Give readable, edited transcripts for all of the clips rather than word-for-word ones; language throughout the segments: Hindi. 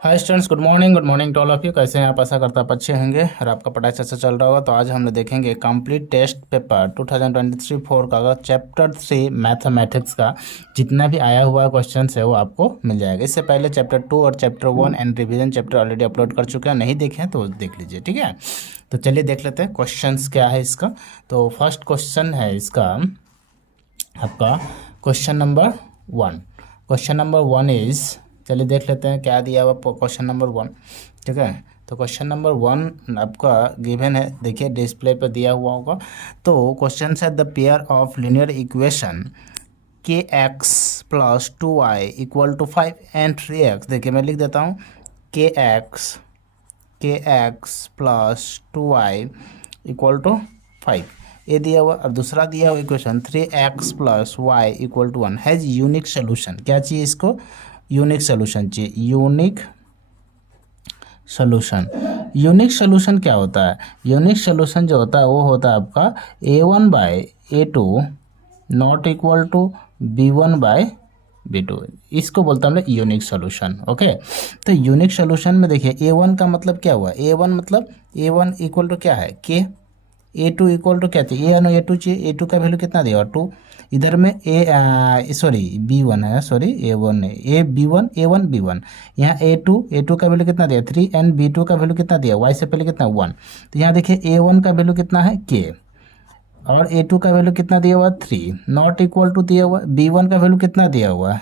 Hi students, good morning to all of you. कैसे हैं आप? आशा करता आप अच्छे होंगे और आपका पढ़ाई अच्छा चल रहा होगा। तो आज हम लोग देखेंगे कंप्लीट टेस्ट पेपर 2023-4 का चैप्टर 3 मैथमेटिक्स का जितना भी आया हुआ क्वेश्चन है वो आपको मिल जाएगा। इससे पहले चैप्टर 2 और chapter 1 and revision chapter already upload कर चुके हैं, नहीं देखे हैं तो देख लीजिए, ठीक है। तो चलिए देख लेते हैं क्वेश्चंस क्या है इसका। तो फर्स्ट क्वेश्चन है इसका आपका question number 1। Question number 1 is, चलिए देख लेते हैं क्या दिया हुआ क्वेश्चन नंबर 1, ठीक है। तो क्वेश्चन नंबर 1 आपका गिवन है, देखिए डिस्प्ले पर दिया हुआ होगा। तो क्वेश्चन है the pair of linear equation के x plus 2y equal to 5 and 3x। देखिए मैं लिख देता हूँ के x plus 2y equal to 5, ये दिया हुआ। और दूसरा दिया हुआ equation 3x plus y equal to 1 has unique solution. क्या चाहिए इसको? यूनिक सोल्यूशन चाहिए। यूनिक सोल्यूशन, यूनिक सोल्यूशन क्या होता है? यूनिक सोल्यूशन जो होता है वो होता है आपका a1/a2 not equal to b1/b2। इसको बोलते हैं हम लोग यूनिक सोल्यूशन। ओके, तो यूनिक सोल्यूशन में देखिए a1 का मतलब क्या हुआ? a1 मतलब a1 इक्वल टू क्या है? k। a2 इक्वल टू क्या चाहिए? a1 और a2 चाहिए। a2 का वैल्यू कितना दिया? 2। इधर में b1 है, सॉरी a1 है, a1 b1। यहाँ a2 का वैल्यू कितना दिया? 3 एंड b2 का वैल्यू कितना दिया? y से पहले कितना? 1। तो यहाँ देखिए a1 का वैल्यू कितना है? k, और a2 का वैल्यू कितना दिया हुआ? 3 नॉट इक्वल टू दिया हुआ। b1 का वैल्यू कितना दिया हुआ है?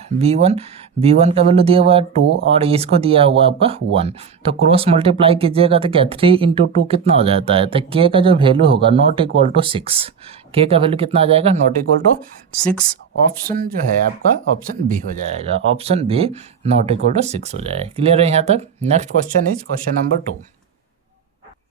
b1 का वैल्यू दिया हुआ है 2 और इसको दिया हुआ आपका 1। तो क्रॉस मल्टीप्लाई कीजिएगा तो क्या 3 इंटू 2 कितना हो जाता है? तो k का जो वैल्यू होगा नॉट इक्वल टू 6। k का वैल्यू कितना आ जाएगा? Not equal to 6। ऑप्शन जो है आपका ऑप्शन बी हो जाएगा। Option B not equal to 6 हो जाएगा। क्लियर है यहाँ तक? Next question is question number 2।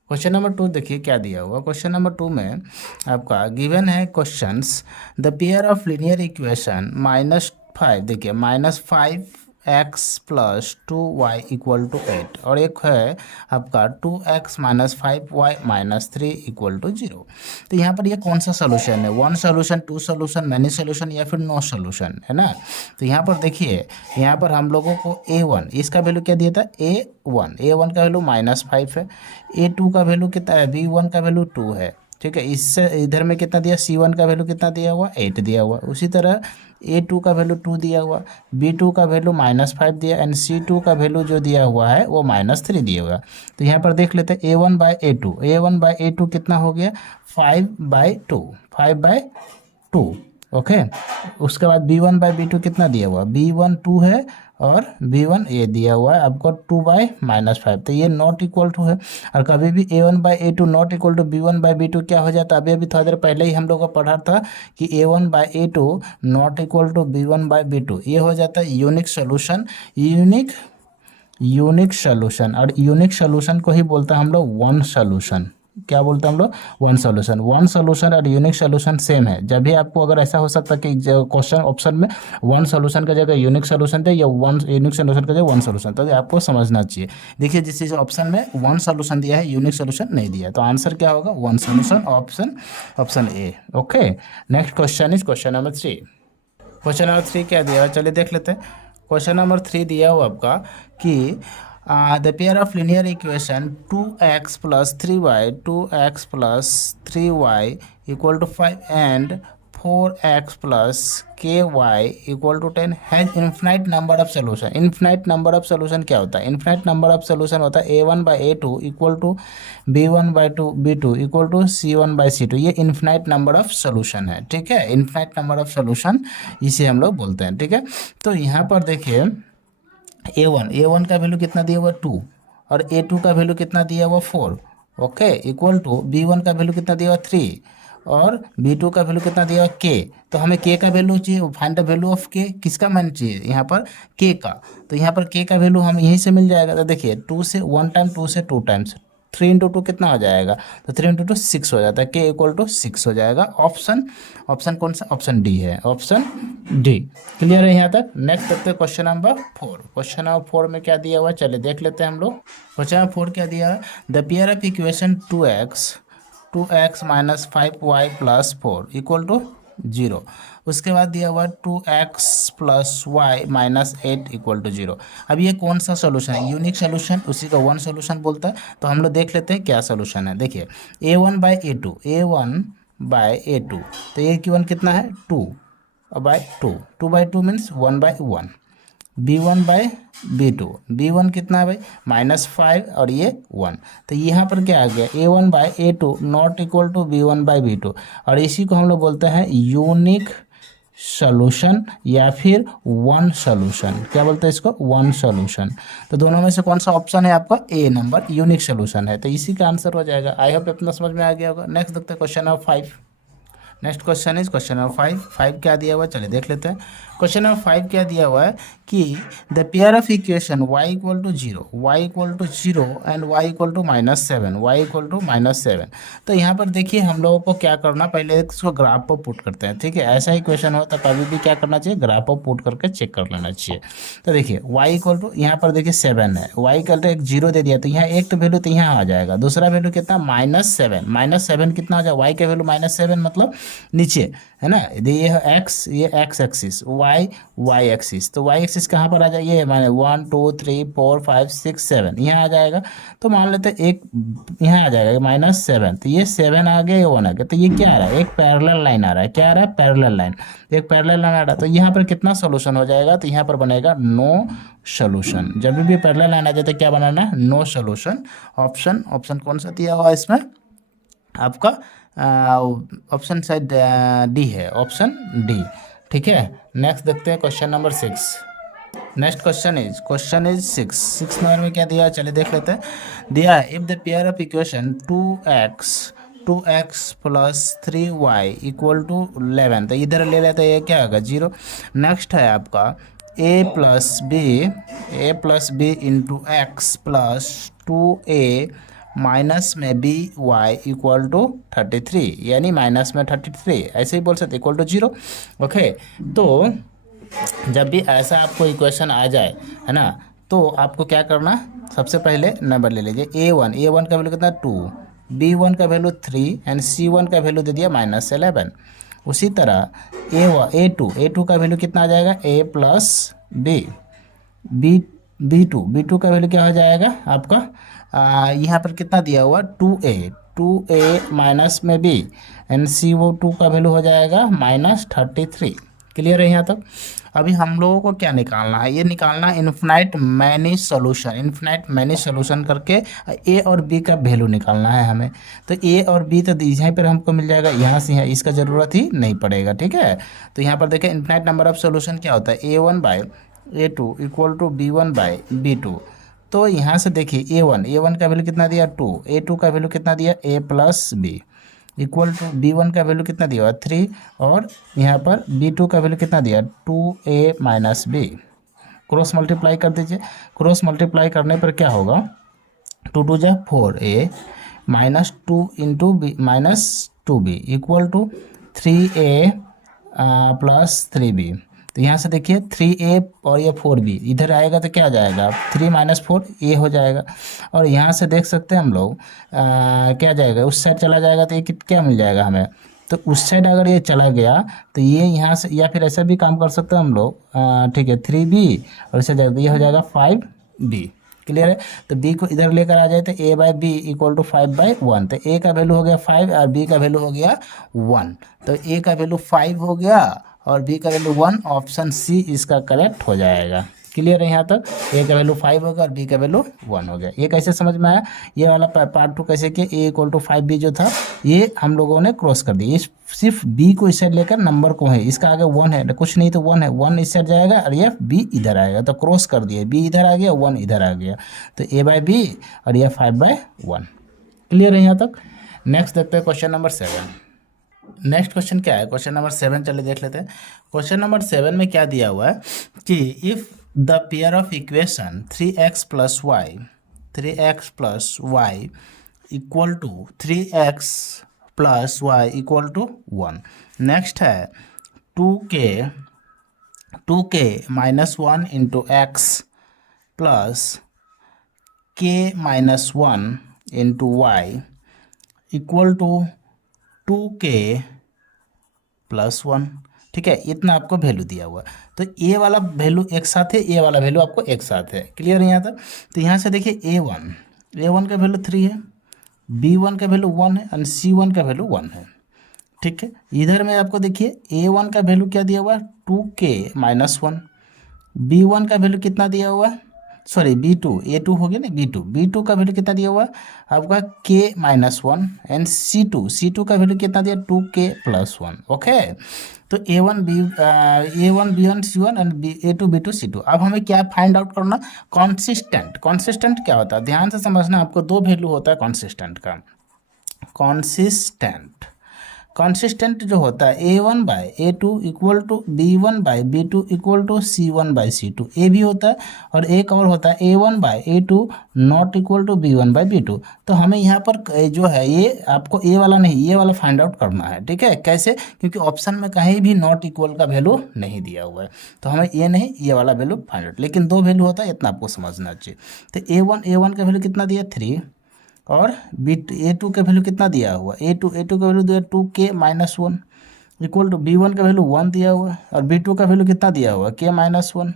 Question number 2 देखिए क्या दिया हुआ। क्वेश्चन नंबर 2 में आपका गिवन है questions the pair of linear equation -5, देखिए -5x plus 2y equal to 8, और एक है आपका 2x minus 5y minus 3 equal to 0। तो यहाँ पर ये कौन सा सोल्यूशन है? 1 सोल्यूशन, 2 सोल्यूशन, मैनी सोल्यूशन या फिर नो सोल्यूशन, है ना। तो यहाँ पर देखिए, यहाँ पर हम लोगों को a1 इसका वैल्यू क्या दिया था? a1 का वैल्यू -5 है। a2 का वैल्यू कितना है? b1 का वैल्यू 2 है, ठीक है। इससे इधर में कितना दिया? c1 का वैल्यू कितना दिया हुआ? 8 दिया हुआ। उसी तरह a2 का वैल्यू 2 दिया हुआ, b2 का वैल्यू -5 दिया एंड c2 का वैल्यू जो दिया हुआ है वो -3 दिया हुआ। तो यहाँ पर देख लेते हैं a1/a2 कितना हो गया? 5/2। ओके, उसके बाद b1/b2 कितना दिया हुआ? b1 2 है और b1 ये दिया हुआ है आपको 2/-5। तो ये नॉट इक्वल टू है। और कभी भी a1/a2 not equal to b1/b2 क्या हो जाता है? अभी अभी थोड़ा देर पहले ही हम लोग को पढ़ा था कि a1/a2 not equal to b1/b2, ये हो जाता है यूनिक सोल्यूशन। यूनिक सोल्यूशन, और यूनिक सोल्यूशन को ही बोलते हैं हम लोग वन सोल्यूशन। क्या बोलते हैं हम लोग? One solution. वन सोल्यूशन और यूनिक सोल्यूशन सेम है। जब भी आपको अगर ऐसा हो सकता है कि क्वेश्चन ऑप्शन में वन सोल्यूशन का जगह यूनिक सोल्यूशन दे या वन यूनिक सोल्यूशन का जगह वन सोल्यूशन, तो आपको समझना चाहिए। देखिए जिस चीज़ ऑप्शन में वन सोल्यूशन दिया है, यूनिक सोल्यूशन नहीं दिया है, तो आंसर क्या होगा? One solution, option A. Okay, next question is question number 3। Question number 3 क्या दिया है? चलिए देख लेते हैं। क्वेश्चन नंबर 3 दिया हुआ आपका कि the pair of linear equation 2x plus 3y equal to 5 and 4x plus ky equal to 10 has infinite number of solution. Infinite number of solution क्या होता है? इन्फिनाइट नंबर ऑफ सोल्यूशन होता है a1/a2 equal to b1/b2 equal to c1/c2। ये इन्फिनाइट नंबर ऑफ सोल्यूशन है, ठीक है। इन्फिनाइट नंबर ऑफ सोल्यूशन इसे हम लोग बोलते हैं, ठीक है। तो यहाँ पर देखिए a1 का वैल्यू कितना दिया हुआ? 2, और a2 का वैल्यू कितना दिया हुआ? 4। ओके, इक्वल टू b1 का वैल्यू कितना दिया हुआ? 3, और b2 का वैल्यू कितना दिया हुआ? k। तो हमें k का वैल्यू चाहिए, find the value of k। किसका मान चाहिए यहाँ पर? k का। तो यहाँ पर k का वैल्यू हम यहीं से मिल जाएगा। तो देखिए 2 से 1 टाइम, 2 से 2 टाइम्स, 3 इंटू 2 कितना हो जाएगा? तो 3 इंटू 2 6 हो जाता है। k इक्वल टू 6 हो जाएगा। ऑप्शन कौन सा? ऑप्शन डी है, ऑप्शन डी। क्लियर है यहाँ तक? नेक्स्ट देखते हैं क्वेश्चन नंबर 4। क्वेश्चन नंबर 4 में क्या दिया हुआ है? चलिए देख लेते हैं हम लोग। क्वेश्चन नंबर 4 क्या दिया है? The pair of equation 2x minus 5y plus 4 equal to zero. उसके बाद दिया हुआ 2x plus y minus 8 equal to zero. अब ये कौन सा सोल्यूशन है? यूनिक सोल्यूशन, उसी को वन सोल्यूशन बोलता है। तो हम लोग देख लेते हैं क्या सोल्यूशन है। देखिए a1/a2, a1/a2, तो a1 कितना है 2/2, 2/2 मीन्स 1/1। b1/b2 कितना है भाई -5 और ये 1। तो यहाँ पर क्या आ गया a1/a2 not equal to b1/b2, और इसी को हम लोग बोलते हैं यूनिक सोल्यूशन या फिर वन सोल्यूशन। क्या बोलते हैं इसको? One solution. तो दोनों में से कौन सा ऑप्शन है आपका? ए नंबर यूनिक सोल्यूशन है। तो इसी का आंसर हो जाएगा। आई होप इतना समझ में आ गया होगा। नेक्स्ट देखते हैं question number 5। Next question is question number 5। 5 क्या दिया हुआ है चलिए देख लेते हैं। क्वेश्चन नंबर 5 क्या दिया हुआ है कि the pair of equation y equal to zero, y equal to zero and y equal to -7, y equal to -7। तो यहाँ पर देखिए हम लोगों को क्या करना, पहले इसको ग्राफ पर पुट करते हैं। ठीक है, ऐसा ही क्वेश्चन हो तो कभी भी क्या करना चाहिए? ग्राफ पर पुट करके चेक कर लेना चाहिए। तो देखिए y इक्वल टू, यहाँ पर देखिए 7 है, y इक्वल टू एक जीरो दे दिया, तो यहाँ एक तो वैल्यू तो यहाँ आ जाएगा, दूसरा वैल्यू कितना -7, -7 कितना आ जाएगा? y का वैल्यू -7 मतलब नीचे है ना। ये है x, ये x एक्सिस, y एक्सिस। तो y एक्सिस कहाँ पर आ जाएगा? ये माने 1 2 3 4 5 6 7 यहाँ आ जाएगा। तो मान लेते हैं एक यहाँ आ जाएगा -7, तो ये 7 आ गया, ये 1 आ गया। तो ये क्या आ रहा है? एक पैरेलल लाइन आ रहा है। क्या आ रहा है? Parallel line. एक पैरेलल लाइन आ रहा है, तो यहाँ पर कितना सोल्यूशन हो जाएगा? तो यहाँ पर बनेगा नो सोल्यूशन। जब भी पैरेलल लाइन आ जाए तो क्या बनाना है? No solution. ऑप्शन कौन सा दिया हुआ है इसमें आपका? ऑप्शन शायद डी है, ऑप्शन डी। ठीक है, नेक्स्ट देखते हैं question number 6। Next question is 6 number में क्या दिया है चलिए देख लेते हैं। दिया है if the pair of equation 2x plus 3y equal to 11, तो इधर ले लेते हैं, ये क्या होगा? 0। नेक्स्ट है आपका a plus B into x plus 2a minus में बी वाई इक्वल टू 33, यानी माइनस में 33, ऐसे ही बोल सकते इक्वल टू 0। ओके, तो जब भी ऐसा आपको इक्वेशन आ जाए है ना, तो आपको क्या करना? सबसे पहले नंबर ले लीजिए a1 का वैल्यू कितना 2, b1 का वैल्यू 3 एंड c1 का वैल्यू दे दिया -11। उसी तरह a2 का वैल्यू कितना आ जाएगा? a प्लस b2 का वैल्यू क्या हो जाएगा आपका? यहाँ पर कितना दिया हुआ? 2a माइनस में b एंड CO2 का वैल्यू हो जाएगा -33। क्लियर है यहाँ तक? अभी हम लोगों को क्या निकालना है? ये निकालना है इन्फिनाइट मैनी सोल्यूशन करके ए और बी का वैल्यू निकालना है हमें। तो ए और बी तो यहीं पर हमको मिल जाएगा, यहाँ से यहाँ इसका ज़रूरत ही नहीं पड़ेगा। ठीक है, तो यहाँ पर देखिए इन्फिनाइट नंबर ऑफ सोल्यूशन क्या होता है? a1/a2 equal to b1/b2। तो यहाँ से देखिए a1 का वैल्यू कितना दिया 2, a2 का वैल्यू कितना दिया a plus B equal to b1 का वैल्यू कितना दिया 3, और यहाँ पर b2 का वैल्यू कितना दिया 2a minus B. Cross multiply कर दीजिए। क्रॉस मल्टीप्लाई करने पर क्या होगा? 2 2 जा 4a minus 2 into B minus 2b equal to 3a plus 3b। तो यहाँ से देखिए 3a और ये 4b इधर आएगा तो क्या आ जाएगा? 3 माइनस 4a हो जाएगा। और यहाँ से देख सकते हैं हम लोग क्या जाएगा? उस साइड चला जाएगा तो ये क्या मिल जाएगा हमें? तो उस साइड अगर ये चला गया तो ये यहाँ से, या फिर ऐसा भी काम कर सकते हैं हम लोग। ठीक है, 3b और इससे जाएगा ये हो जाएगा 5b। क्लियर है? तो b को इधर लेकर आ जाए तो a/b इक्वल टू 5/1। तो a का वैल्यू हो गया 5 और b का वैल्यू हो गया 1। तो a का वैल्यू 5 हो गया और b का वैल्यू 1। ऑप्शन सी इसका करेक्ट हो जाएगा। क्लियर है यहाँ तक? a का वैल्यू 5 होगा और b का वैल्यू 1 हो गया। ये कैसे समझ में आया? ये वाला पार्ट 2 कैसे किया? a इक्वल टू 5b जो था ये हम लोगों ने क्रॉस कर दिया। ये सिर्फ b को इस साइड लेकर नंबर को है, इसका आगे 1 है, कुछ नहीं तो 1 है, 1 इस साइड जाएगा और ये b इधर आएगा, तो क्रॉस कर दिए, b इधर आ गया 1 इधर आ गया, तो a/b और ये 5/1। क्लियर है यहाँ तक? नेक्स्ट देखते हैं क्वेश्चन नंबर 7। नेक्स्ट क्वेश्चन क्या है? क्वेश्चन नंबर 7 चलिए देख लेते हैं। क्वेश्चन नंबर 7 में क्या दिया हुआ है कि if the pair of equation 3x plus y equal to 3x plus y equal to 1। Next है 2k minus 1 into x plus k minus 1 into y equal to 2k +1, ठीक है, इतना आपको वैल्यू दिया हुआ। तो ए वाला वैल्यू एक साथ है, ए वाला वैल्यू आपको एक साथ है। क्लियर है यहाँ तक? तो यहाँ से देखिए ए वन का वैल्यू 3 है, B1 का वैल्यू 1 है और C1 का वैल्यू 1 है। ठीक है, इधर में आपको देखिए A1 का वैल्यू क्या दिया हुआ है, 2k-1। B1 का वैल्यू कितना दिया हुआ है, सॉरी B2, A2 हो गया ना, B2 का वैल्यू कितना दिया हुआ है आपका k-1 एंड C2 का वैल्यू कितना दिया, 2k+1। ओके, तो A1 B1 C1 and A2 B2 C2। अब हमें क्या फाइंड आउट करना, कॉन्सिस्टेंट क्या होता है, ध्यान से समझना, आपको दो वैल्यू होता है कॉन्सिस्टेंट का। कॉन्सिस्टेंट जो होता है A1/A2 equal to B1/B2 equal to C1/C2, ये भी होता है। और एक और होता है A1/A2 not equal to B1/B2। तो हमें यहाँ पर जो है ये आपको ए वाला नहीं, ये वाला फाइंड आउट करना है। ठीक है, कैसे, क्योंकि ऑप्शन में कहीं भी नॉट इक्वल का वैल्यू नहीं दिया हुआ है, तो हमें ये नहीं, ये वाला वैल्यू फाइंड आउट, लेकिन दो वैल्यू होता है, इतना आपको समझना चाहिए। तो A1 का वैल्यू कितना दिया, 3, और A2 का वैल्यू कितना दिया हुआ, A2 का वैल्यू दिया 2k-1 इक्वल टू B1 का वैल्यू 1 दिया हुआ है, और B2 का वैल्यू कितना दिया हुआ, k-1।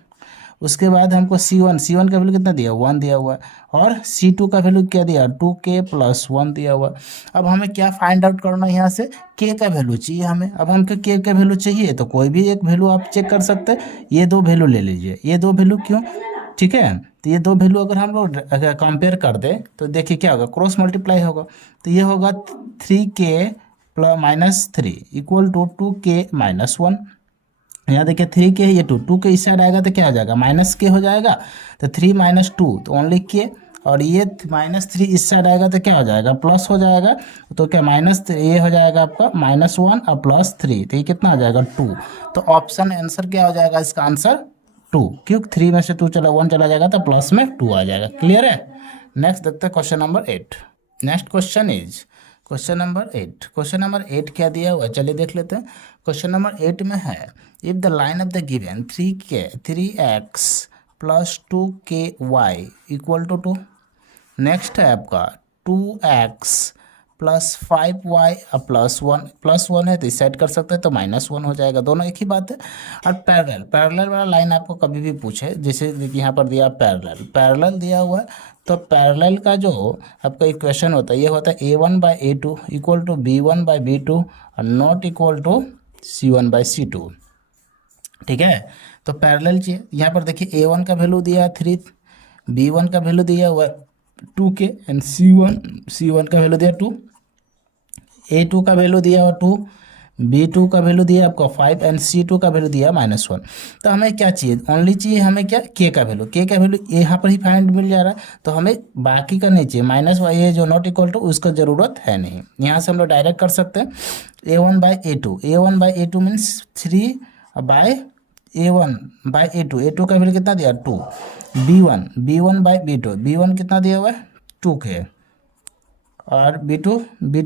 उसके बाद हमको C1 का वैल्यू कितना दिया, 1 दिया हुआ है, और C2 का वैल्यू क्या दिया, 2k+1 दिया हुआ। अब हमें क्या फाइंड आउट करना है, यहाँ से k का वैल्यू चाहिए हमें। अब हमको k का वैल्यू चाहिए तो कोई भी एक वैल्यू आप चेक कर सकते हैं, ये दो वैल्यू ले लीजिए, ये दो वैल्यू क्यों, ठीक है। तो ये दो वैल्यू अगर हम लोग अगर कंपेयर कर दें तो देखिए क्या होगा, क्रॉस मल्टीप्लाई होगा। तो ये होगा 3k-3 इक्वल टू 2k-1। यहाँ देखिए 3k है, ये 2 के इस साइड आएगा तो क्या हो जाएगा, -k हो जाएगा। तो 3 - 2 तो ओनली k, और ये -3 इस साइड आएगा तो क्या हो जाएगा, प्लस हो जाएगा। तो क्या ये हो जाएगा आपका -1 और +3, तो ये कितना आ जाएगा, 2। तो ऑप्शन आंसर क्या हो जाएगा, इसका आंसर 2, क्योंकि 3 में से 1 चला जाएगा तो प्लस में 2 आ जाएगा। क्लियर है? नेक्स्ट देखते हैं question number 8। Next question is question number 8 क्या दिया हुआ है, चलिए देख लेते हैं। क्वेश्चन नंबर 8 में है, if the line of the given 3x + 2ky equal to 2। Next है आपका 2x + 5y +1 है, तो इस साइड कर सकते हैं तो -1 हो जाएगा, दोनों एक ही बात है। और पैरेलल वाला लाइन आपको कभी भी पूछे, जैसे देखिए यहाँ पर दिया पैरेलल दिया हुआ है, तो पैरेलल का जो आपका इक्वेशन होता है, ये होता है A1/A2 इक्वल टू B1/B2 और नॉट इक्वल टू C1/C2। ठीक है, तो पैरेलल चाहिए। यहाँ पर देखिए A1 का वैल्यू दिया है 3, B1 का वैल्यू दिया हुआ है 2k एंड C1 का वैल्यू दिया 2, A2 का वैल्यू दिया हुआ 2, B2 का वैल्यू दिया आपको 5 एंड C2 का वैल्यू दिया -1। तो हमें क्या चाहिए, ओनली चाहिए हमें क्या, k का वैल्यू यहाँ पर ही फाइंड मिल जा रहा है, तो हमें बाकी का नहीं चाहिए, -y ये जो नॉट इक्वल टू उसका ज़रूरत है नहीं। यहाँ से हम लोग डायरेक्ट कर सकते हैं A1/A2 मीन्स 3/A1/A2, A2 का वैल्यू कितना दिया 2, B1/B2, B1 कितना दिया हुआ है 2k, और B2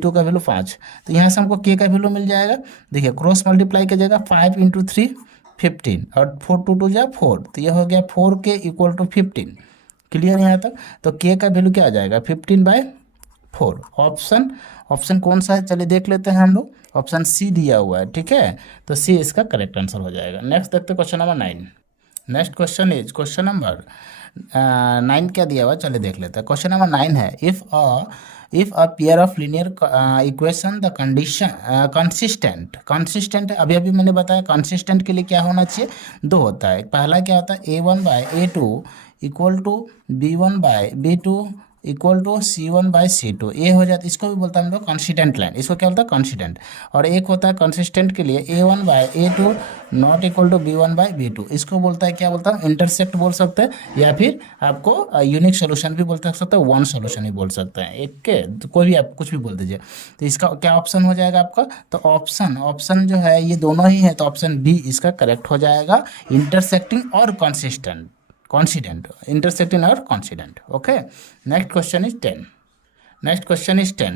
का वैल्यू 5। तो यहाँ से हमको k का वैल्यू मिल जाएगा। देखिए क्रॉस मल्टीप्लाई की जगह 5 × 3 15, और 4 × 2 = 4, तो यह हो गया 4k इक्वल टू 15। क्लियर यहाँ तक? तो k का वैल्यू क्या आ जाएगा, 15/4। ऑप्शन कौन सा है, चलिए देख लेते हैं हम लोग। ऑप्शन सी दिया हुआ है, ठीक है, तो सी इसका करेक्ट आंसर हो जाएगा। नेक्स्ट देखते हैं question number 9। Next question is question number 9 क्या दिया हुआ, चलिए देख लेते हैं। क्वेश्चन नंबर 9 है, if a pair of linear equation the condition consistent है। अभी मैंने बताया कंसिस्टेंट के लिए क्या होना चाहिए, दो होता है। पहला क्या होता है, A1/A2 equal to B1/B2 equal to C1/C2, ये हो जाता है, इसको भी बोलता है हम लोग कॉन्स्टेंट लाइन, इसको क्या बोलता है, कॉन्स्टेंट। और एक होता है कंसिस्टेंट के लिए A1/A2 not equal to B1/B2, इसको बोलता है, क्या बोलता है, इंटरसेक्ट बोल सकते हैं, या फिर आपको यूनिक सोल्यूशन भी बोल सकते हैं, वन सोल्यूशन भी बोल सकते हैं, एक के तो कोई भी आप कुछ भी बोल दीजिए। तो इसका क्या ऑप्शन हो जाएगा आपका, तो ऑप्शन जो है ये दोनों ही है, तो ऑप्शन बी इसका करेक्ट हो जाएगा, इंटरसेक्टिंग और कॉन्सिडेंट, इंटरसेक्टिंग और coincident. Okay, next question is 10।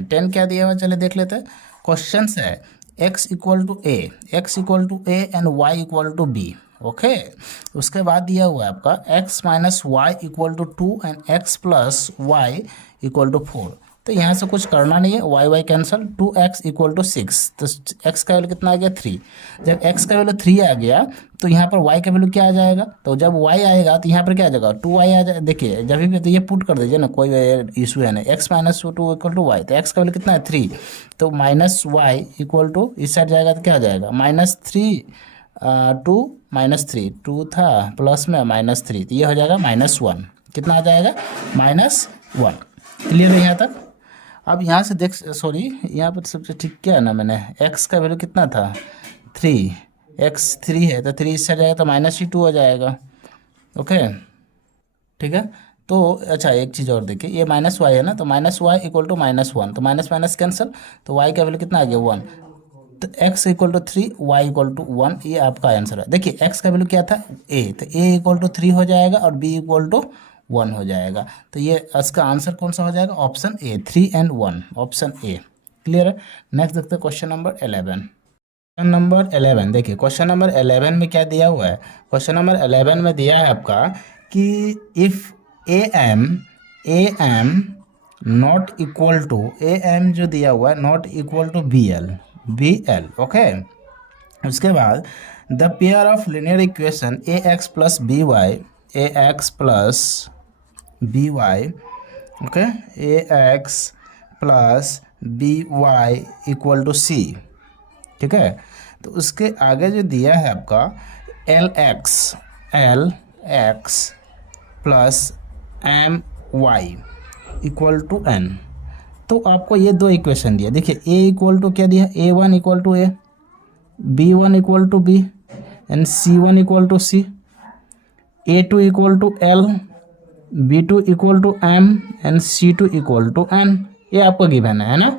10 क्या दिया हुआ, चले देख लेते हैं। क्वेश्चन है x = a and y = b। Okay, उसके बाद दिया हुआ है आपका x - y = 2 and x + y = 4। तो यहाँ से कुछ करना नहीं है, y y cancel, 2x equal to 6, तो x का वैल्यू कितना आ गया 3। जब x का वैल्यू 3 आ गया तो यहाँ पर y का वैल्यू क्या आ जाएगा, तो जब y आएगा तो यहाँ पर क्या आ जाएगा 2y आ जाए। देखिए जब भी तो ये पुट कर दीजिए ना, कोई इशू है ना, x minus 2 equal to y, तो x का वैल्यू कितना है 3, तो माइनस वाई इक्वल टू इस साइड जाएगा तो क्या आ जाएगा -3 2 -3 2 था प्लस में -3, तो ये हो जाएगा -1, कितना आ जाएगा -1। क्लियर है यहाँ तक। अब यहाँ से देख, सॉरी यहाँ पर सबसे ठीक क्या है ना, मैंने x का वैल्यू कितना था 3, x 3 है तो 3 इससे जाएगा तो -2 हो जाएगा। ओके ठीक है। तो अच्छा एक चीज़ और देखिए, ये -y है ना, तो -y इक्वल टू -1, तो माइनस माइनस कैंसिल, तो y का वैल्यू कितना आ गया 1, तो x equal to 3 y equal to 1, ये आपका आंसर है। देखिए x का वैल्यू क्या था a, तो a इक्वल टू 3 हो जाएगा और b इक्वल टू 1 हो जाएगा, तो ये इसका आंसर कौन सा हो जाएगा, option A, 3 and 1, option A. Clear है। नेक्स्ट देखते हैं क्वेश्चन नंबर 11। क्वेश्चन नंबर 11 देखिए, क्वेश्चन नंबर 11 में क्या दिया हुआ है, क्वेश्चन नंबर 11 में दिया है आपका कि if am not equal to, am जो दिया हुआ है not equal to bl, okay. उसके बाद the pair of linear equation ax plus by, okay, ax plus by equal to c, ठीक है। तो उसके आगे जो दिया है आपका lx plus my equal to n, तो आपको ये दो इक्वेशन दिया। देखिए a इक्वल टू क्या दिया, a1 equal to a, b1 equal to b and c1 equal to c, a2 equal to l, b2 equal to m and c2 equal to n, ये आपको गिवन है ना।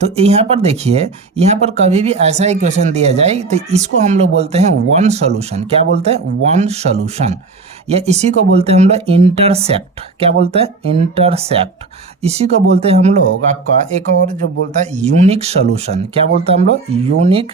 तो यहाँ पर देखिए, यहाँ पर कभी भी ऐसा इक्वेशन दिया जाए तो इसको हम लोग बोलते हैं वन सॉल्यूशन। क्या बोलते हैं, वन सॉल्यूशन, या इसी को बोलते हैं हम लोग इंटरसेक्ट। क्या बोलते हैं, इंटरसेक्ट। इसी को बोलते हैं हम लोग आपका एक और जो बोलता है यूनिक सॉल्यूशन। क्या बोलते हैं हम लोग, यूनिक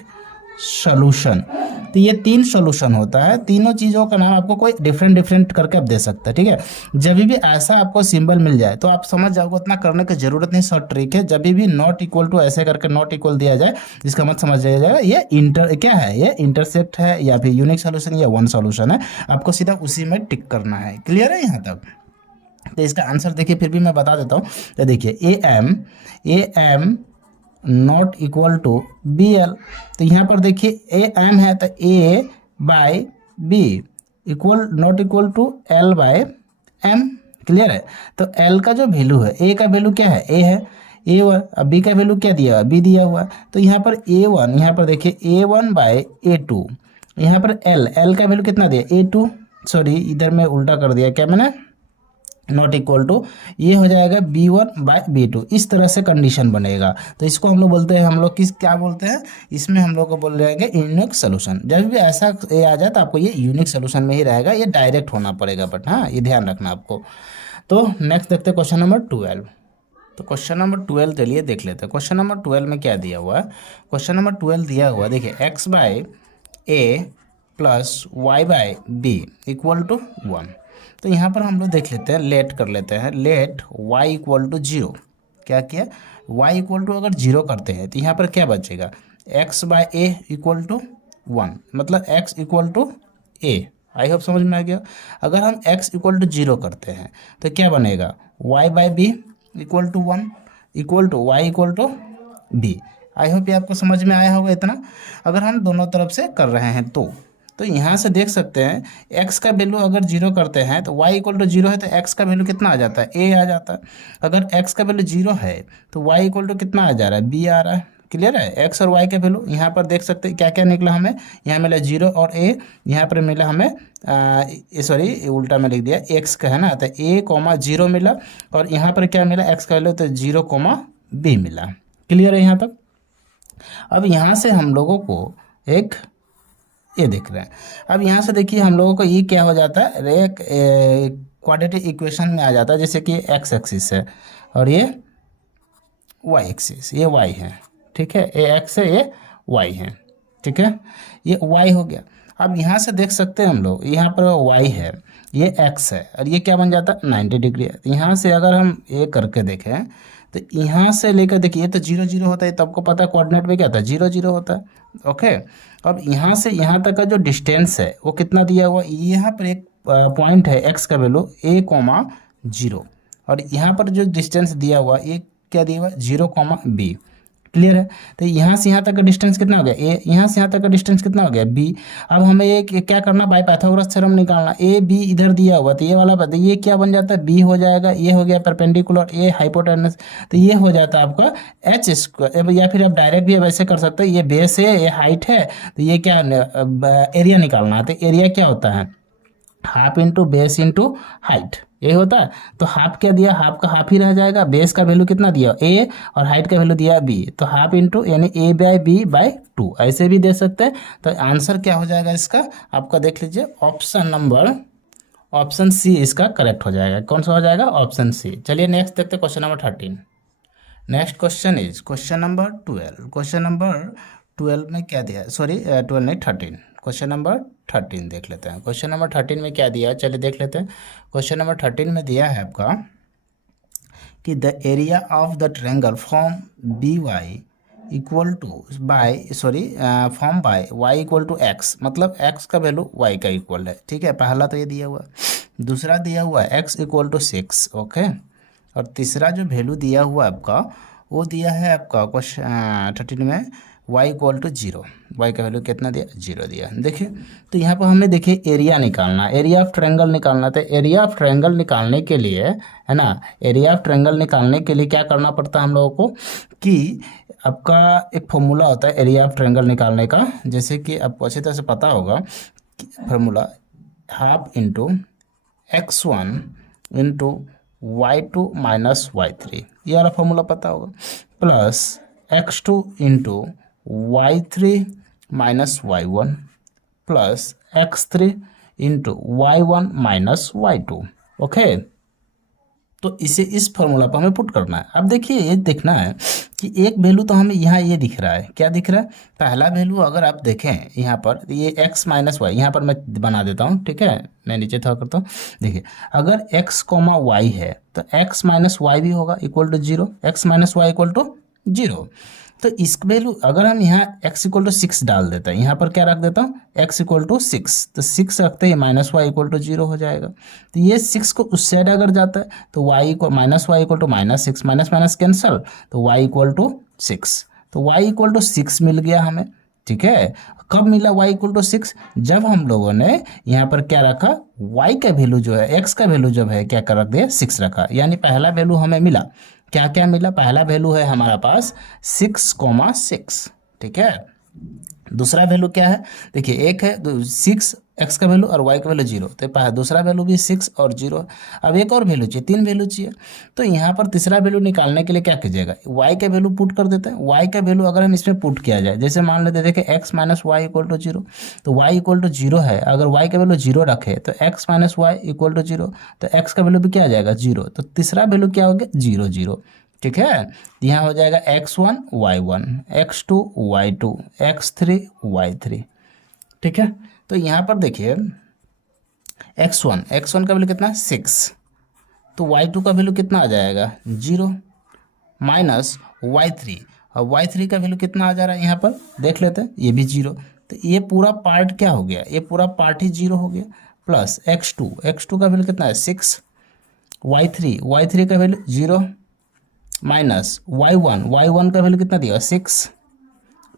सॉल्यूशन। तो ये 3 सॉल्यूशन होता है, तीनों चीज़ों का नाम आपको कोई डिफरेंट करके आप दे सकते हैं, ठीक है। जब भी ऐसा आपको सिंबल मिल जाए तो आप समझ जाओगे, उतना करने की जरूरत नहीं, शॉर्ट ट्रिक है। जब भी नॉट इक्वल टू ऐसे करके नॉट इक्वल दिया जाए, इसका मत समझ जाएगा ये क्या है, ये इंटरसेप्ट है या फिर यूनिक सॉल्यूशन या वन सॉल्यूशन है, आपको सीधा उसी में टिक करना है। क्लियर है यहाँ तक। तो इसका आंसर देखिए, फिर भी मैं बता देता हूँ। तो देखिए am not equal to bl, तो यहाँ पर देखिए am है तो a by b equal not equal to l by m। Clear है। तो l का जो वैल्यू है, a का वैल्यू क्या है, a है, a1, अब b का वैल्यू क्या दिया हुआ, b दिया हुआ है। तो यहाँ पर a1, यहाँ पर देखिए a1 बाय a2, यहाँ पर l का वैल्यू कितना दिया, a2, सॉरी इधर मैं उल्टा कर दिया, क्या मैंने, नॉट इक्वल टू, ये हो जाएगा b1 बाय b2। इस तरह से कंडीशन बनेगा। तो इसको हम लोग बोलते हैं, हम लोग क्या बोलते हैं, इसमें हम लोग को बोल रहे हैं यूनिक सोल्यूशन। जब भी ऐसा ये आ जाए तो आपको ये यूनिक सोल्यूशन में ही रहेगा, ये डायरेक्ट होना पड़ेगा, बट हाँ ये ध्यान रखना आपको। तो नेक्स्ट देखते हैं क्वेश्चन नंबर 12। तो क्वेश्चन नंबर 12 चलिए देख लेते हैं। क्वेश्चन नंबर 12 में क्या दिया हुआ है, क्वेश्चन नंबर 12 दिया हुआ देखिए, x by a plus y by B equal to 1। तो यहाँ पर हम लोग देख लेते हैं, लेट कर लेते हैं, लेट y इक्वल टू 0। क्या किया, y इक्वल टू अगर 0 करते हैं तो यहाँ पर क्या बचेगा, x by a equal to 1, मतलब x equal to a। I hope समझ में आ गया। अगर हम x इक्वल टू 0 करते हैं तो क्या बनेगा, y by b equal to 1 equal to y equal to b। I hope ये आपको समझ में आया होगा इतना। अगर हम दोनों तरफ से कर रहे हैं तो यहाँ से देख सकते हैं, x का वैल्यू अगर 0 करते हैं तो y इक्वल टू 0 है तो x का वैल्यू कितना आ जाता है, a आ जाता है। अगर x का वैल्यू 0 है तो y इक्वल टू कितना आ जा रहा है, b आ रहा है। क्लियर है। x और y का वैल्यू यहाँ पर देख सकते हैं क्या क्या निकला हमें, यहाँ मिला 0 और a, यहाँ पर मिला हमें सॉरी उल्टा में लिख दिया, x का है ना, तो a, 0 मिला, और यहाँ पर क्या मिला, x का वैल्यू तो 0, b मिला। क्लियर है यहाँ तक। अब यहाँ से हम लोगों को एक ये देख रहे हैं। अब यहाँ से देखिए हम लोगों को ये क्या हो जाता है, एक क्वाड्रेटिक इक्वेशन में आ जाता है, जैसे कि x एक्सिस है और ये y एक्सिस, ये y है, ठीक है, ये x है, ये y है, ठीक है, ये y हो गया। अब यहाँ से देख सकते हैं हम लोग, यहाँ पर y है, ये x है, और ये क्या बन जाता है 90 डिग्री है। तो यहाँ से अगर हम ये करके देखें तो यहाँ से लेकर देखिए ये तो 0 0 होता है, तो आपको पता है कोऑर्डिनेट में क्या होता है 0 0 होता है। ओके, अब यहाँ से यहाँ तक का जो डिस्टेंस है वो कितना दिया हुआ, यहाँ पर एक पॉइंट है x का वैल्यू a,0, और यहाँ पर जो डिस्टेंस दिया हुआ ये क्या दिया हुआ 0,b। क्लियर है। तो यहाँ से यहाँ तक का डिस्टेंस कितना हो गया ए, यहाँ से यहाँ तक का डिस्टेंस कितना हो गया बी। अब हमें ये क्या करना, बाय पाइथागोरस थ्योरम निकालना। ए बी इधर दिया हुआ तो ये वाला तो ये क्या बन जाता है बी हो जाएगा, ये हो गया परपेंडिकुलर, ये हाइपोटेनस, तो ये हो जाता है आपका एच स्क्वायर। या फिर आप डायरेक्ट भी वैसे कर सकते हो, ये बेस है ये हाइट है, तो ये क्या एरिया निकालना है। तो एरिया क्या होता है half into base into height, यही होता है। तो हाफ क्या दिया, हाफ का हाफ ही रह जाएगा, बेस का वैल्यू कितना दिया ए और हाइट का वैल्यू दिया बी, तो हाफ इंटू यानी a बाई बी बाई 2, ऐसे भी दे सकते हैं। तो आंसर क्या हो जाएगा इसका, आपका देख लीजिए ऑप्शन सी इसका करेक्ट हो जाएगा। कौन सा हो जाएगा, ऑप्शन सी। चलिए नेक्स्ट देखते हैं question number 13। Next question is question number 12। Question number 12 में क्या दिया, सॉरी 12 नहीं 13, क्वेश्चन नंबर 13 देख लेते हैं। क्वेश्चन नंबर 13 में क्या दिया है, चलिए देख लेते हैं। क्वेश्चन नंबर 13 में दिया है आपका कि the area of the triangle form B y equal to by form by y equal to x, मतलब एक्स का वैल्यू वाई का इक्वल है। ठीक है, पहला तो ये दिया हुआ, दूसरा दिया हुआ है एक्स इक्वल टू 6। ओके, और तीसरा जो वैल्यू दिया हुआ है आपका वो दिया है आपका क्वेश्चन 13 में y इक्वल टू 0, वाई का वैल्यू कितना दिया 0 दिया। देखिए तो यहाँ पर हमें देखिए एरिया निकालना, एरिया ऑफ ट्रायंगल निकालना। तो एरिया ऑफ ट्रायंगल निकालने के लिए है ना, एरिया ऑफ ट्रायंगल निकालने के लिए क्या करना पड़ता है हम लोगों को कि आपका एक फॉर्मूला होता है एरिया ऑफ ट्रायंगल निकालने का, जैसे कि आपको अच्छी तरह से पता होगा formula half into x1 into y2 minus y3, ये वाला फॉर्मूला पता होगा, plus x2 into y3 minus y1 plus x3 into y1 minus y2। Okay, तो इसे इस फॉर्मूला पर हमें पुट करना है। अब देखिए ये देखना है कि एक वैल्यू तो हमें यहाँ ये दिख रहा है, क्या दिख रहा है, पहला वैल्यू अगर आप देखें यहाँ पर ये x माइनस वाई, यहाँ पर मैं बना देता हूँ। ठीक है, मैं नीचे था करता हूँ। देखिए अगर x कॉमा वाई है तो x माइनस वाई भी होगा equal to 0, x minus y equal to 0। तो इस वैल्यू अगर हम यहाँ x इक्वल टू 6 डाल देते हैं, यहाँ पर क्या रख देता हूँ x इक्वल टू 6, तो 6 रखते ही माइनस वाई इक्वल टू 0 हो जाएगा। तो ये 6 को उस साइड अगर जाता है तो y equal minus y equal to minus 6, minus minus cancel, तो y इक्वल टू 6, तो y इक्वल टू 6 मिल गया हमें। ठीक है, कब मिला y इक्वल टू 6, जब हम लोगों ने यहाँ पर क्या रखा y का वैल्यू जो है, x का वैल्यू जब है क्या कर रख दिया 6 रखा, यानी पहला वैल्यू हमें मिला। क्या क्या मिला, पहला वैल्यू है हमारा पास 6,6। ठीक है, दूसरा वैल्यू क्या है, देखिए एक है 6 x का वैल्यू और y का वैल्यू 0, तो दूसरा वैल्यू भी 6 और 0। अब एक और वैल्यू चाहिए, 3 वैल्यू चाहिए। तो यहाँ पर तीसरा वैल्यू निकालने के लिए क्या कीजिएगा, y का वैल्यू पुट कर देते हैं। y का वैल्यू अगर हम इसमें पुट किया जाए, जैसे मान लेते देखिए x minus y equal to 0, तो y इक्वल टू 0 है, अगर y का वैल्यू 0 रखे तो x minus y equal to 0, तो x का वैल्यू भी क्या आ जाएगा 0, तो तीसरा वैल्यू क्या हो गया 0 0। ठीक है, यहाँ हो जाएगा x1 y1, x2 y2, x3 y3। ठीक है, तो यहाँ पर देखिए x1 का वैल्यू कितना 6, तो y2 का वैल्यू कितना आ जाएगा 0 माइनस y3, और y3 का वैल्यू कितना आ जा रहा है यहाँ पर देख लेते हैं, ये भी 0, तो ये पूरा पार्ट क्या हो गया, ये पूरा पार्ट ही 0 हो गया, प्लस x2 का वैल्यू कितना है 6, y3 का वैल्यू 0 माइनस y1 का वैल्यू कितना दिया 6,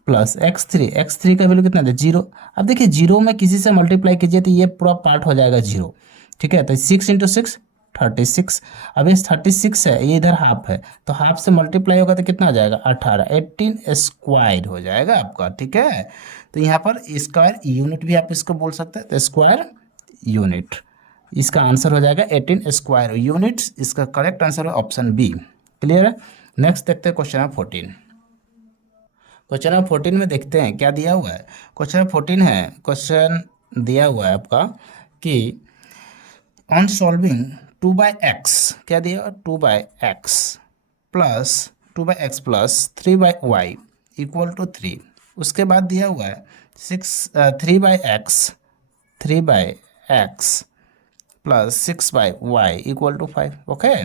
प्लस x3 का वैल्यू कितना दिया 0। अब देखिए 0 में किसी से मल्टीप्लाई कीजिए तो ये पूरा पार्ट हो जाएगा 0। ठीक है, तो 6 इंटू 6 36। अब ये 36 है, ये इधर हाफ है, तो हाफ से मल्टीप्लाई होगा तो कितना आ जाएगा 18 स्क्वायर हो जाएगा आपका। ठीक है, तो यहाँ पर स्क्वायर यूनिट भी आप इसको बोल सकते हैं, तो स्क्वायर यूनिट इसका आंसर हो जाएगा 18 स्क्वायर यूनिट्स। इसका करेक्ट आंसर है ऑप्शन बी। क्लियर है, नेक्स्ट देखते हैं क्वेश्चन नंबर 14। क्वेश्चन नंबर 14 में देखते हैं क्या दिया हुआ है। क्वेश्चन नंबर 14 है, क्वेश्चन दिया हुआ है आपका कि ऑन सॉल्विंग 2/x, क्या दिया 2/x plus 3/y equal to 3। उसके बाद दिया हुआ है 3/x plus 6/y equal to 5। Okay,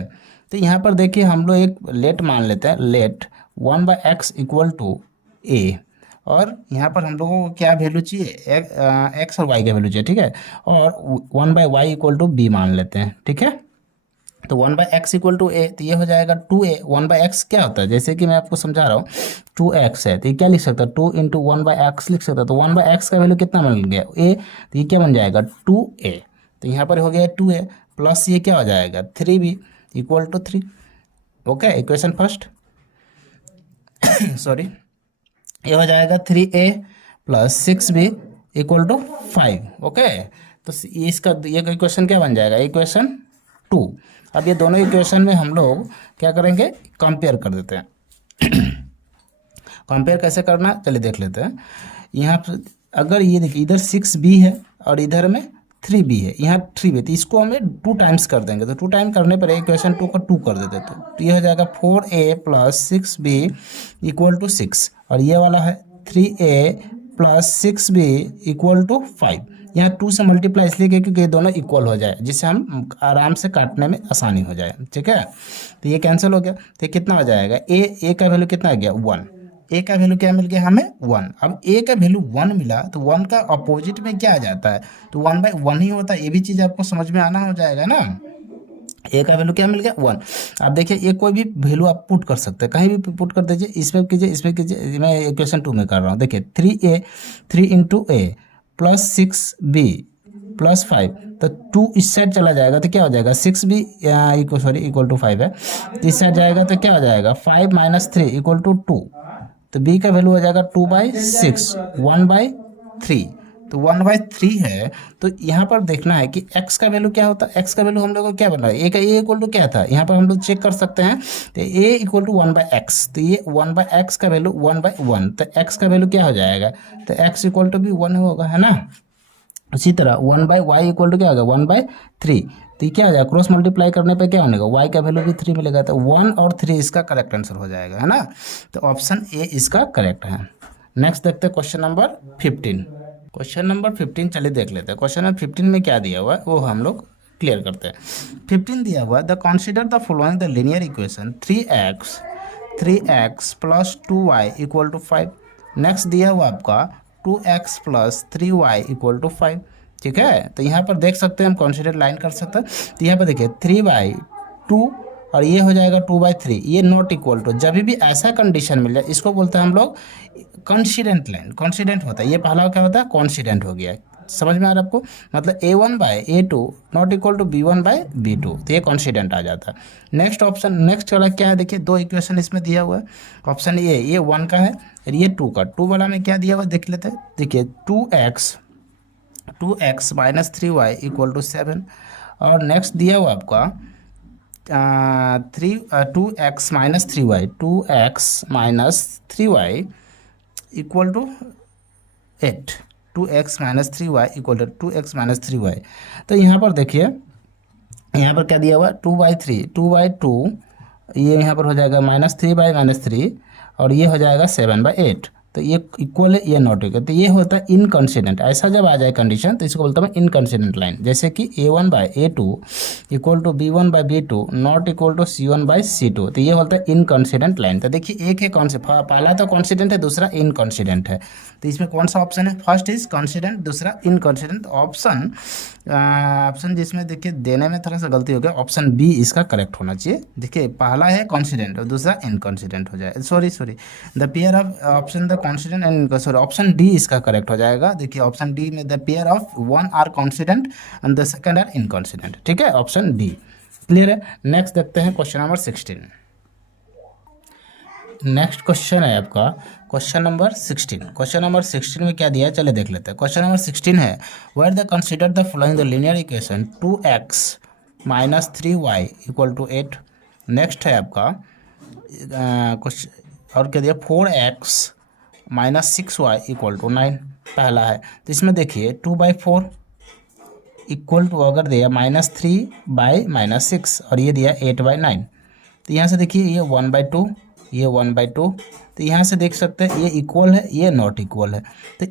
तो यहाँ पर देखिए हम लोग एक लेट मान लेते हैं, लेट 1/x इक्वल टू ए, और यहाँ पर हम लोगों को क्या वैल्यू चाहिए, एक्स और वाई का वैल्यू चाहिए, ठीक है। और 1/y इक्वल टू बी मान लेते हैं, ठीक है। तो 1/x इक्वल टू ए, तो ये हो जाएगा 2a। 1/x क्या होता है, जैसे कि मैं आपको समझा रहा हूँ, 2x है तो ये क्या लिख सकता है, 2 इंटू 1/x लिख सकता है। तो 1/x का वैल्यू कितना बन गया, a, तो ये क्या बन जाएगा 2a। तो यहाँ पर हो गया 2a प्लस ये क्या हो जाएगा 3b equal to 3। Okay, equation first sorry, ये हो जाएगा 3a plus 6b equal to 5। Okay, तो ये इसका ये इक्वेशन क्या बन जाएगा, इक्वेशन 2। अब ये दोनों इक्वेशन में हम लोग क्या करेंगे, कंपेयर कर देते हैं। कंपेयर कैसे करना, चलिए देख लेते हैं। यहाँ पर अगर ये देखिए इधर 6b है और इधर में 3b है, यहाँ 3b, तो इसको हमें 2 टाइम्स कर देंगे। तो 2 टाइम करने पर इक्वेशन 2 को 2 कर देते, तो ये हो जाएगा 4a plus 6b equal to 6, और ये वाला है 3a plus 6b equal to 5। यहाँ 2 से मल्टीप्लाई इसलिए किया क्योंकि ये दोनों इक्वल हो जाए, जिससे हम आराम से काटने में आसानी हो जाए, ठीक है। तो ये कैंसिल हो गया, तो कितना हो जाएगा, ए का वैल्यू कितना आ गया 1, ए का वैल्यू क्या मिल गया हमें 1। अब ए का वैल्यू 1 मिला तो 1 का अपोजिट में क्या आ जाता है, तो 1/1 ही होता है। ये भी चीज़ आपको समझ में आना हो जाएगा ना। ए का वैल्यू क्या मिल गया 1। आप देखिए ये कोई भी वैल्यू आप पुट कर सकते हैं, कहीं भी पुट कर दीजिए, इसमें कीजिए, इसमें कीजिए। मैं इक्वेशन 2 में कर रहा हूँ, देखिए 3 इंटू ए प्लस 6b प्लस 5, तो 2 इस साइड चला जाएगा तो क्या हो जाएगा 6b इक्वल टू 5 है, तो इस साइड जाएगा तो क्या हो जाएगा 5 माइनस 3 इक्वल टू 2। तो b का वैल्यू हो जाएगा 2/6, 1/3। तो 1/3 है। तो यहाँ पर देखना है कि x का वैल्यू क्या होता है, x का वैल्यू हम लोग को क्या बना है, a का a इक्वल टू क्या था, यहाँ पर हम लोग चेक कर सकते हैं। तो a इक्वल टू 1/x, तो ये 1/x का वैल्यू 1/1, तो x का वैल्यू क्या हो जाएगा, तो x इक्वल टू भी 1 होगा, है ना। इसी तरह 1/y इक्वल टू क्या होगा 1/3, तो ये क्या हो जाएगा, क्रॉस मल्टीप्लाई करने पे क्या होगा, y का वैल्यू भी 3 मिलेगा, तो 1 और 3 इसका करेक्ट आंसर हो जाएगा, है ना। तो ऑप्शन ए इसका करेक्ट है। नेक्स्ट देखते हैं क्वेश्चन नंबर 15। क्वेश्चन नंबर 15 चलिए देख लेते हैं। क्वेश्चन नंबर 15 में क्या दिया हुआ है वो हम लोग क्लियर करते हैं। 15 दिया हुआ है, the consider the following the linear equation 3x plus 2y equal to 5। Next दिया हुआ आपका 2x plus 3y equal to 5, ठीक है। तो यहाँ पर देख सकते हैं हम कंसीडर लाइन कर सकते हैं। तो यहाँ पर देखिए 3/2 और ये हो जाएगा 2/3, ये नॉट इक्वल टू, जब भी ऐसा कंडीशन मिल जाए इसको बोलते हैं हम लोग कॉन्सिडेंट लाइन। कॉन्सिडेंट होता है, ये पहला क्या होता है, कॉन्सिडेंट हो गया। समझ में आ रहा है आपको, मतलब a1/a2 not equal to b1/b2, तो ये कॉन्सिडेंट आ जाता है। नेक्स्ट ऑप्शन, नेक्स्ट वाला क्या है, देखिए 2 इक्वेशन इसमें दिया हुआ है। ऑप्शन ये 1 का है और ये 2 का। 2 वाला में क्या दिया हुआ देख लेते हैं। देखिए 2x minus 3y equal to 7, और नेक्स्ट दिया हुआ आपका 2x minus 3y equal to 8। 2x minus 3y equal to 2x minus 3y। तो यहाँ पर देखिए, यहाँ पर क्या दिया हुआ 2/2, ये यहाँ पर हो जाएगा -3/-3, और ये हो जाएगा 7/8। तो ये इक्वल है, ये नॉट इक्वल, तो ये होता है इनकॉन्सिडेंट। ऐसा जब आ जाए कंडीशन तो इसको बोलता है इनकॉन्सिडेंट लाइन। जैसे कि a1/a2 equal to b1/b2 not equal to c1/c2, तो ये होता है इनकॉन्सिडेंट लाइन। तो देखिए एक है कौन से, पहला तो कॉन्सिडेंट है, दूसरा इनकॉन्सिडेंट है। तो इसमें कौन सा ऑप्शन है, फर्स्ट इज कॉन्सिडेंट, दूसरा इनकॉन्सिडेंट। ऑप्शन जिसमें देखिए देने में थोड़ा सा गलती हो गया, ऑप्शन बी इसका करेक्ट होना चाहिए। देखिए पहला है कॉन्सिडेंट और दूसरा इनकॉन्सिडेंट हो जाए, sorry the pair of option the consistent and sorry option D इसका करेक्ट हो जाएगा। देखिए ऑप्शन डी में the pair of 1 are consistent and the second are inconsistent, ठीक है, ऑप्शन डी क्लियर है। नेक्स्ट देखते हैं क्वेश्चन नंबर 16। नेक्स्ट क्वेश्चन है आपका क्वेश्चन नंबर 16। क्वेश्चन नंबर 16 में क्या दिया है चलिए देख लेते हैं। क्वेश्चन नंबर 16 है, where the consider the following the linear equation 2x minus 3y equal to 8। Next है आपका और क्या दिया 4x minus 6y equal to 9, पहला है। तो इसमें देखिए 2/4 इक्वल टू अगर दिया -3/-6 और ये दिया 8/9, तो यहाँ से देखिए ये 1/2 ये 1/2। तो यहाँ से देख सकते हैं ये इक्वल है, ये नॉट इक्वल है। तो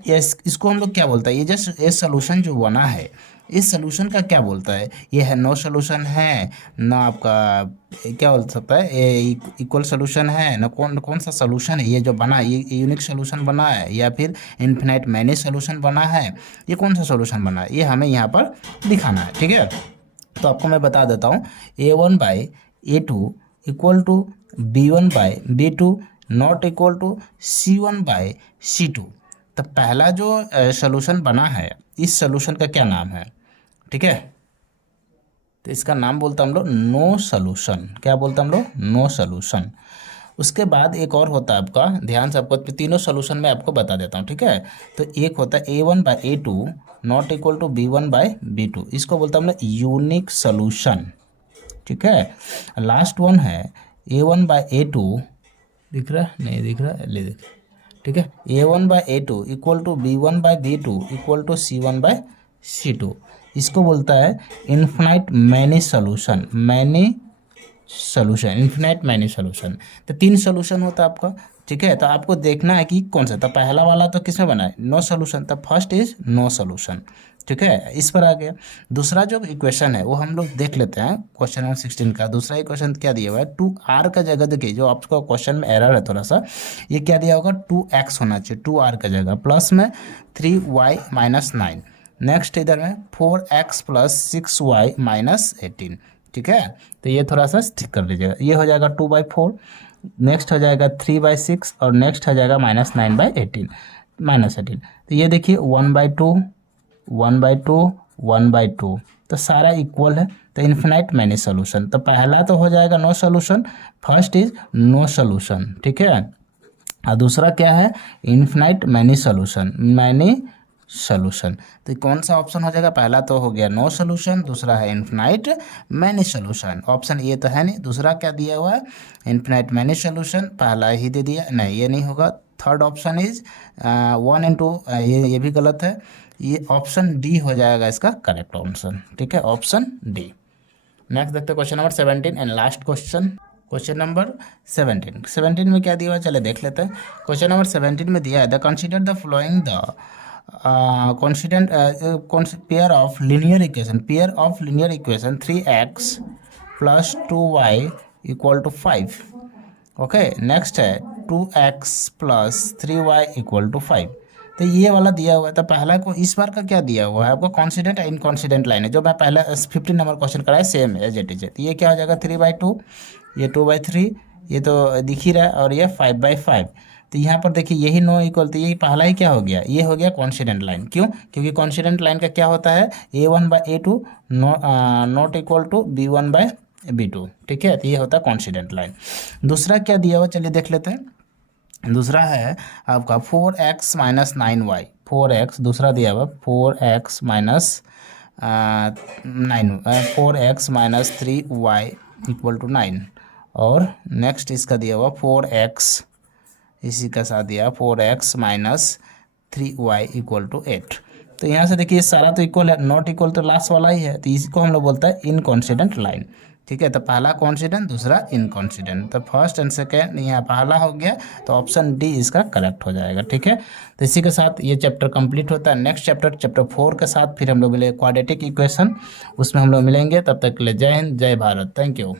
इसको हम लोग क्या बोलते हैं, ये जस्ट ये सोल्यूशन जो बना है इस सोल्यूशन का क्या बोलता है, ये है नो सोल्यूशन है ना, आपका क्या बोल सकता है, ये इक्वल सोल्यूशन है ना, कौन कौन सा सोल्यूशन है ये जो बना, ये यूनिक सोल्यूशन बना है या फिर इन्फिनाइट मैनी सोल्यूशन बना है, ये कौन सा सोल्यूशन बना है, ये हमें यहाँ पर दिखाना है। ठीक है, तो आपको मैं बता देता हूँ A1/A2 equal to B1/B2 not equal to C1/C2। तो पहला जो सोल्यूशन बना है इस सोल्यूशन का क्या नाम है, ठीक है, तो इसका नाम बोलते हम लोग नो सोल्यूशन। क्या बोलते हम लोग, नो सोल्यूशन। उसके बाद एक और होता है आपका, ध्यान से आपको तीनों सोल्यूशन में आपको बता देता हूँ। ठीक है, तो एक होता है A1/A2 not equal to B1/B2, इसको बोलते हैं हम लोग यूनिक सोल्यूशन। ठीक है, लास्ट वन है A1/A2, दिख रहा है नहीं दिख रहा है, ले देख, ठीक है, A1/A2 equal to B1/B2 equal to C1/C2, इसको बोलता है infinite many solution. Infinite many solution. तो 3 सोल्यूशन होता है आपका। ठीक है, तो आपको देखना है कि कौन सा, तो पहला वाला तो किसमें बना है, नो सोल्यूशन, तो फर्स्ट इज नो सोल्यूशन। ठीक है, इस पर आ गया। दूसरा जो इक्वेशन है वो हम लोग देख लेते हैं, क्वेश्चन नंबर 16 का दूसरा इक्वेशन क्या दिया हुआ है, 2r का जगह देखिए, जो आपको क्वेश्चन में एरर है थोड़ा सा, ये क्या दिया होगा 2x होना चाहिए 2r का जगह, प्लस में 3y - 9, नेक्स्ट इधर में 4x + 6y - 18। ठीक है, तो ये थोड़ा सा ठीक कर लीजिएगा, ये हो जाएगा 2/4, नेक्स्ट हो जाएगा 3/6 और नेक्स्ट हो जाएगा -9/18 -18। तो ये देखिए 1/2 1/2 1/2, तो सारा इक्वल है, तो इन्फिनाइट मैनी सोल्यूशन। तो पहला तो हो जाएगा no solution, first is no solution. ठीक है, और दूसरा क्या है, इन्फिनाइट मैनी सोल्यूशन। तो कौन सा ऑप्शन हो जाएगा, पहला तो हो गया नो सोल्यूशन, दूसरा है इन्फिनाइट मैनी सोल्यूशन। ऑप्शन ये तो है नहीं, दूसरा क्या दिया हुआ है, इन्फिनाइट मैनी सोल्यूशन, पहला ही दे दिया, नहीं ये नहीं होगा। थर्ड ऑप्शन इज 1 × 2, ये भी गलत है, ये ऑप्शन डी हो जाएगा इसका करेक्ट ऑप्शन। ठीक है, ऑप्शन डी। नेक्स्ट देखते हैं question number 17 and last question, question number 17 में क्या दिया हुआ है, चले देख लेते हैं। क्वेश्चन नंबर 17 में दिया है the consider the following the constant pair of linear equation 3x plus 2y equal to 5। Okay, next है 2x plus 3y equal to 5। तो ये वाला दिया हुआ है, तो पहला को इस बार का क्या दिया हुआ है आपको, कॉन्सिडेंट या इनकॉन्सिडेंट लाइन है, जो मैं पहले 15 नंबर क्वेश्चन कराया सेम है एज इट इज। तो ये क्या हो जाएगा 3/2, ये 2/3, ये तो दिख ही रहा है, और ये 5/5। तो यहाँ पर देखिए यही नो इक्वल, तो यही पहला ही क्या हो गया, ये हो गया कॉन्सिडेंट लाइन। क्यों, क्योंकि कॉन्सिडेंट लाइन का क्या होता है, A1/A2 not equal to B1/B2। ठीक है, तो ये होता है कॉन्सिडेंट लाइन। दूसरा क्या दिया हुआ, चलिए देख लेते हैं। दूसरा है आपका 4x - 9y, 4x, दूसरा दिया हुआ 4x - 3y इक्वल टू 9, और नेक्स्ट इसका दिया हुआ 4x, इसी का साथ दिया 4x - 3y इक्वल टू 8। तो यहाँ से देखिए सारा तो इक्वल है, नॉट इक्वल तो लास्ट वाला ही है, तो इसको हम लोग बोलता है इनकॉन्सिडेंट लाइन। ठीक है, तो पहला कॉन्सिडेंट, दूसरा इनकॉन्सिडेंट, तो फर्स्ट एंड सेकेंड यहाँ पहला हो गया, तो ऑप्शन डी इसका करेक्ट हो जाएगा। ठीक है, तो इसी के साथ ये चैप्टर कंप्लीट होता है। नेक्स्ट चैप्टर 4 के साथ फिर हम लोग मिले क्वाड्रेटिक इक्वेशन, उसमें हम लोग मिलेंगे। तब तक के लिए जय हिंद, जय भारत, थैंक यू।